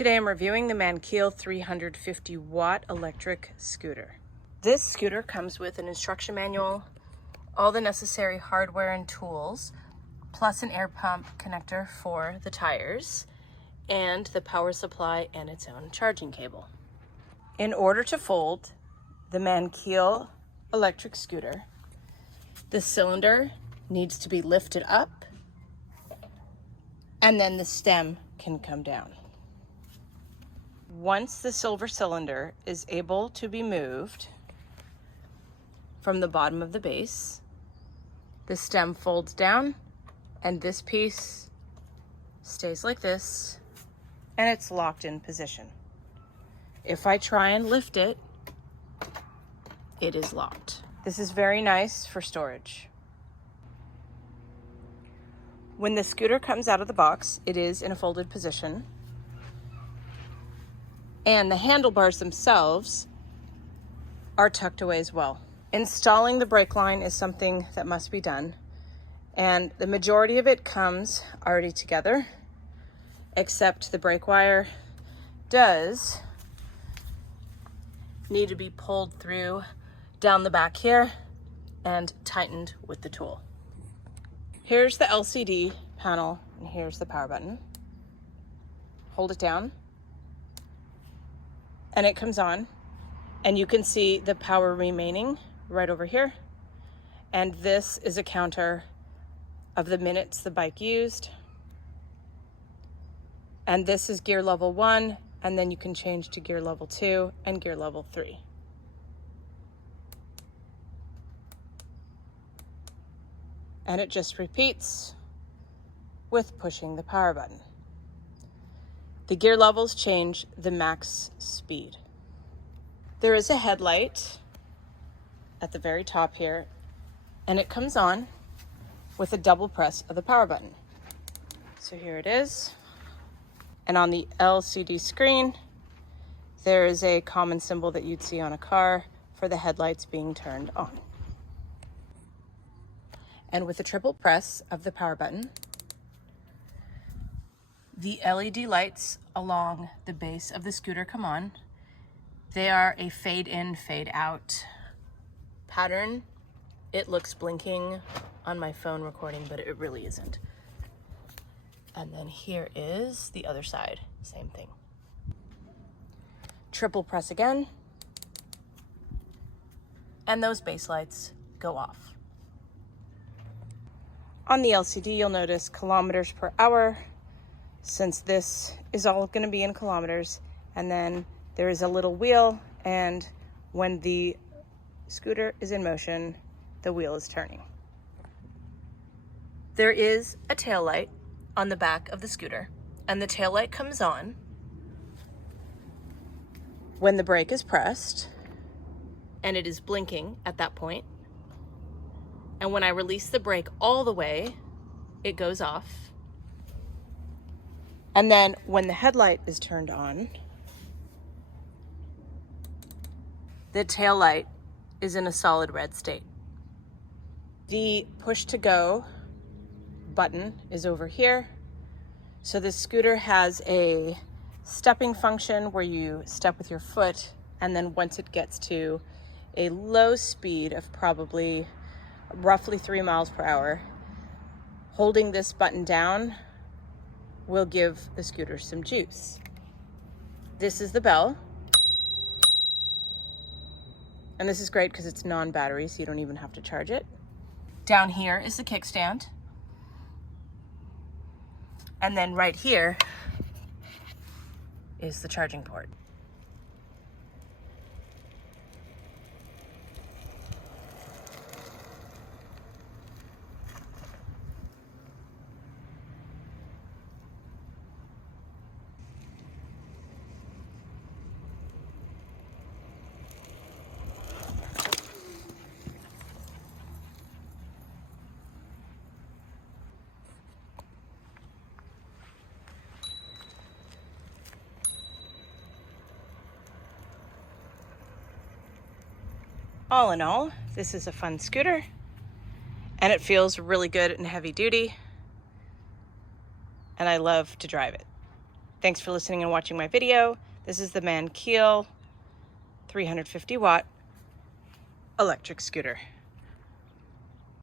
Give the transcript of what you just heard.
Today I'm reviewing the Mankeel 350 watt electric scooter. This scooter comes with an instruction manual, all the necessary hardware and tools, plus an air pump connector for the tires, and the power supply and its own charging cable. In order to fold the Mankeel electric scooter, the cylinder needs to be lifted up, and then the stem can come down. Once the silver cylinder is able to be moved from the bottom of the base, the stem folds down and this piece stays like this and it's locked in position. If I try and lift it, it is locked. This is very nice for storage. When the scooter comes out of the box, it is in a folded position. And the handlebars themselves are tucked away as well. Installing the brake line is something that must be done, and the majority of it comes already together, except the brake wire does need to be pulled through down the back here and tightened with the tool. Here's the LCD panel and here's the power button. Hold it down and it comes on, and you can see the power remaining right over here. And this is a counter of the minutes the bike used. And this is gear level 1, and then you can change to gear level 2 and gear level 3. And it just repeats with pushing the power button. The gear levels change the max speed. There is a headlight at the very top here, and it comes on with a double press of the power button. So here it is. And on the LCD screen, there is a common symbol that you'd see on a car for the headlights being turned on. And with a triple press of the power button, the LED lights along the base of the scooter come on. They are a fade in, fade out pattern. It looks blinking on my phone recording, but it really isn't. And then here is the other side, same thing. Triple press again, and those base lights go off. On the LCD, you'll notice kilometers per hour, since this is all going to be in kilometers. And then there is a little wheel, and when the scooter is in motion, the wheel is turning. There is a taillight on the back of the scooter, and the taillight comes on when the brake is pressed, and it is blinking at that point. And when I release the brake all the way, it goes off. And then when the headlight is turned on, the tail light is in a solid red state. The push to go button is over here. So the scooter has a stepping function where you step with your foot, and then once it gets to a low speed of probably roughly 3 miles per hour, holding this button down will give the scooter some juice. This is the bell. And this is great because it's non-battery, so you don't even have to charge it. Down here is the kickstand. And then right here is the charging port. All in all, this is a fun scooter, and it feels really good and heavy duty, and I love to drive it. Thanks for listening and watching my video. This is the Mankeel 350 watt electric scooter.